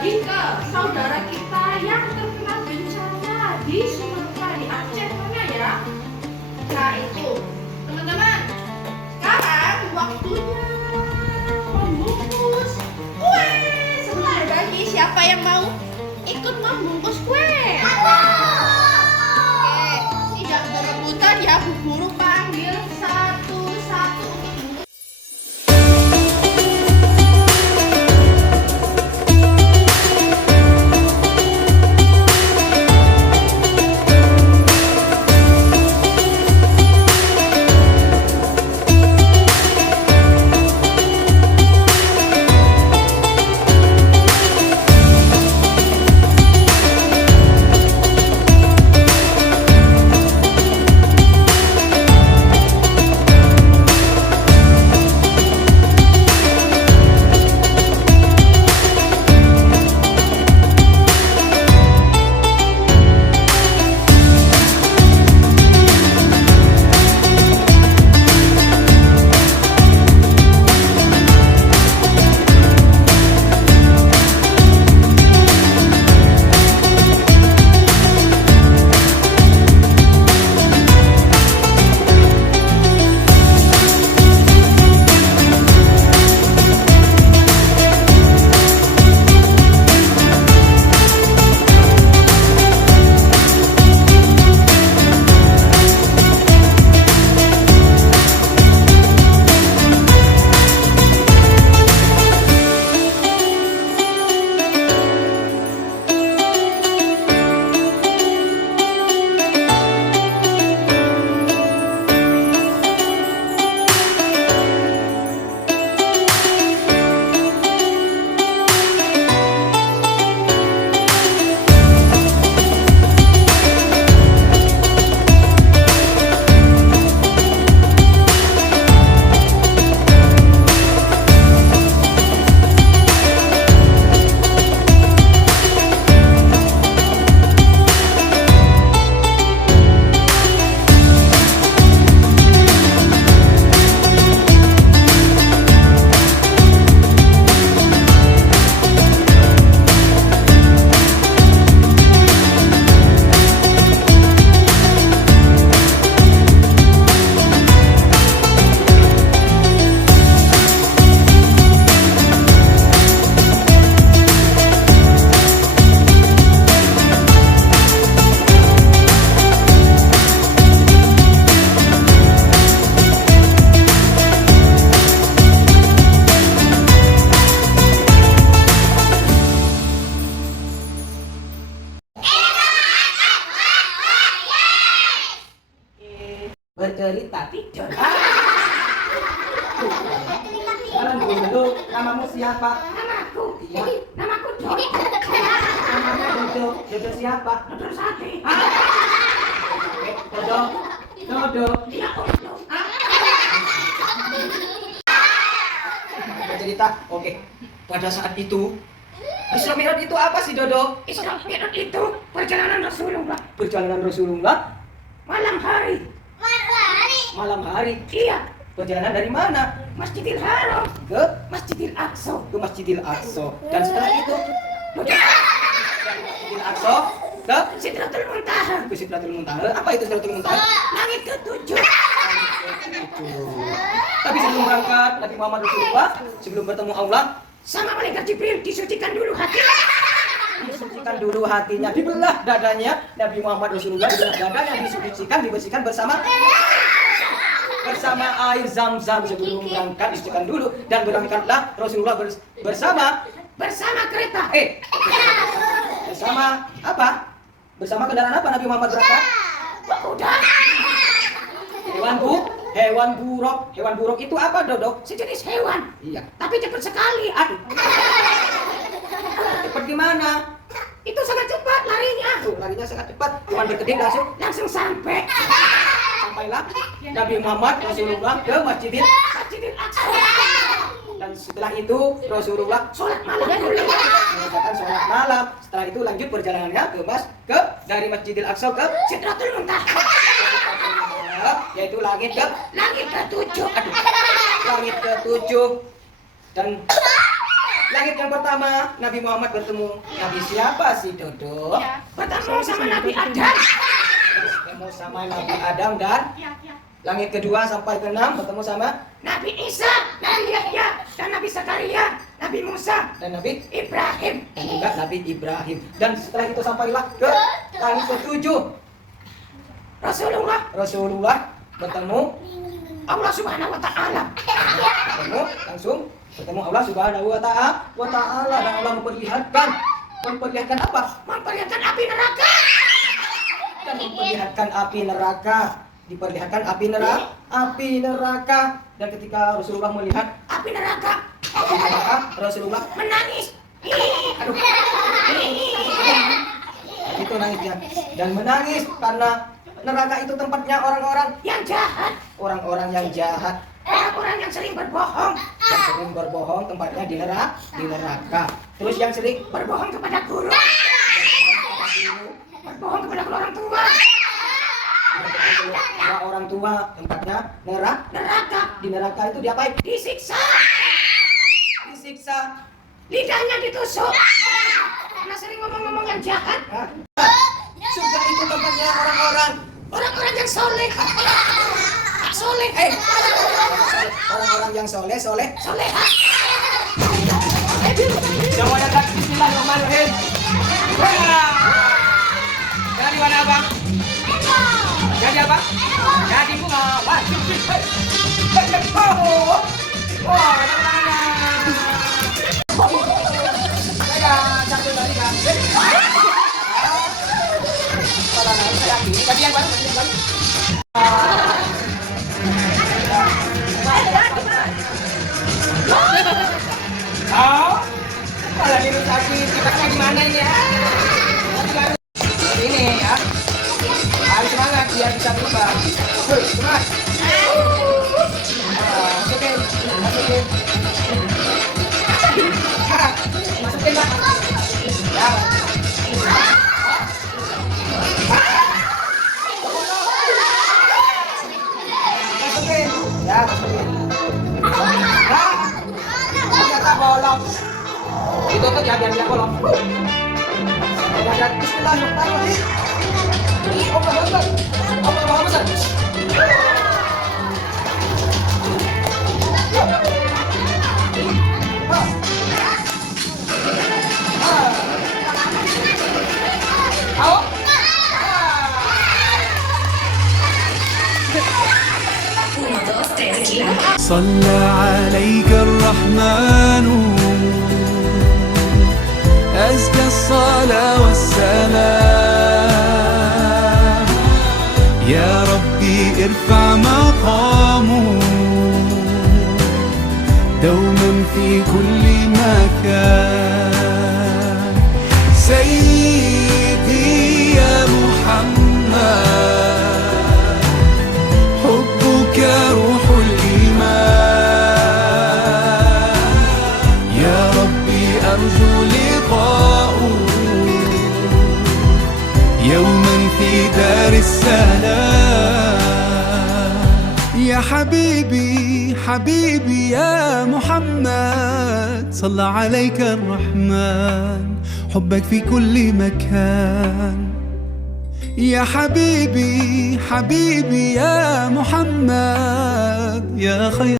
berbagi ke saudara kita yang terkena bencana di Sumatera, di Aceh mana ya? Nah itu, teman-teman, sekarang waktunya membungkus kue. Sebelum berbagi, siapa yang mau ikut membungkus kue? Oke, tidak berebutan ya, Bu Guru panggil satu-satu untuk membungkus. Bercerita tidur. Sekarang dulu, namamu siapa? Namaku, Iya. namaku Dodo. Namanya Dodo. Dodo siapa? Dodo sate. Dodo. Dodo. Dia Dodo. Bercerita. Oke. Pada saat itu, Isra Mi'raj itu apa sih Dodo? Isra Mi'raj itu perjalanan Rasulullah Perjalanan Rasulullah malam hari. malam hari. Iya, Perjalanan dari mana? Masjidil Haram Ke Masjidil Aqsa. Masjidil Aqsa. Dan setelah itu, dari Masjidil Aqsa ke Sidratul Muntaha, Sidratul Muntaha. Apa itu Sidratul Muntaha? langit ketujuh. Tapi sebelum berangkat, Nabi Muhammad Rasulullah sebelum bertemu Allah, Sama malaikat Jibril disucikan dulu hati. disucikan dulu hatinya, dibelah dadanya. Nabi Muhammad Rasulullah dibelah dadanya, disucikan, dibersihkan bersama air Zam-Zam. Sebelum berangkat disucikan dulu dan berangkatlah Rasulullah bersama Bersama kereta. bersama apa? Bersama kendaraan apa Nabi Muhammad berangkat? Kuda. Hewan buruk. Hewan buruk itu apa, Dodo? Sejenis hewan, Iya. tapi cepat sekali. Aduh. Cepat gimana? Itu sangat cepat larinya. Tuh, larinya sangat cepat. Cuman berkedip Langsung sampai. sampailah Nabi Muhammad Rasulullah ke Masjidil. Masjidil Aqsa. Dan setelah itu Rasulullah Sholat malam dulu. mengerjakan sholat malam. Setelah itu lanjut perjalanannya ke dari Masjidil Aqsa ke Sidratul Muntaha, yaitu langit langit ketujuh. langit ke-7. Dan Langit yang pertama, Nabi Muhammad bertemu Nabi siapa sih Dodo? Iya. Bertemu sama Nabi Adam. Bertemu sama Nabi Adam dan Iya, iya. langit kedua sampai ke 6 bertemu sama Nabi Isa, Nabi Yahya, dan Nabi Zakaria, Nabi Musa, dan Nabi Ibrahim. dan juga Nabi Ibrahim. Dan setelah itu sampailah ke langit ke-7. Rasulullah bertemu Allah Subhanahu wa Ta'ala. bertemu Allah Subhanahu wa Ta'ala dan Allah memperlihatkan apa? Memperlihatkan api neraka. Dan memperlihatkan api neraka. Diperlihatkan api neraka. Dan ketika Rasulullah melihat Api neraka Rasulullah menangis. aduh itu nangisnya dan menangis karena neraka itu tempatnya orang-orang Yang jahat, orang-orang yang jahat orang-orang yang sering berbohong, tempatnya di neraka. Terus yang sering berbohong kepada guru, berbohong kepada orang tua, orang tua tempatnya neraka, di neraka itu diapain? disiksa, Lidahnya ditusuk, karena sering ngomong-ngomong yang jahat. Surga itu tempatnya Orang-orang yang soleh, orang-orang yang soleh. soleha. Semuanya tak bismillahirrahmanirrahim. Jadi mana abang? Jadi apa? Jadi bunga. Saya satu kali kan. Bagian baru. Malah dirusakin. Kita di mana ini ya? Ini ya. Harus semangat biar bisa berubah. Semangat. Masukin. Masukin Pak. Ya. Masukin. Ternyata bolong. Ditutup ya biar dia bolong. Bismillahirrahmanirrahim. Allah besar. صلى عليك الرحمن أزكى الصلاة والسلام يا ربي ارفع مقامه دوما في كل مكان سيدي يا محمد حبك روح الإيمان يا ربي أرجو لقاءه يوما في دار السلام يا حبيبي يا محمد صلى عليك الرحمن حبك في كل مكان يا حبيبي يا محمد يا خير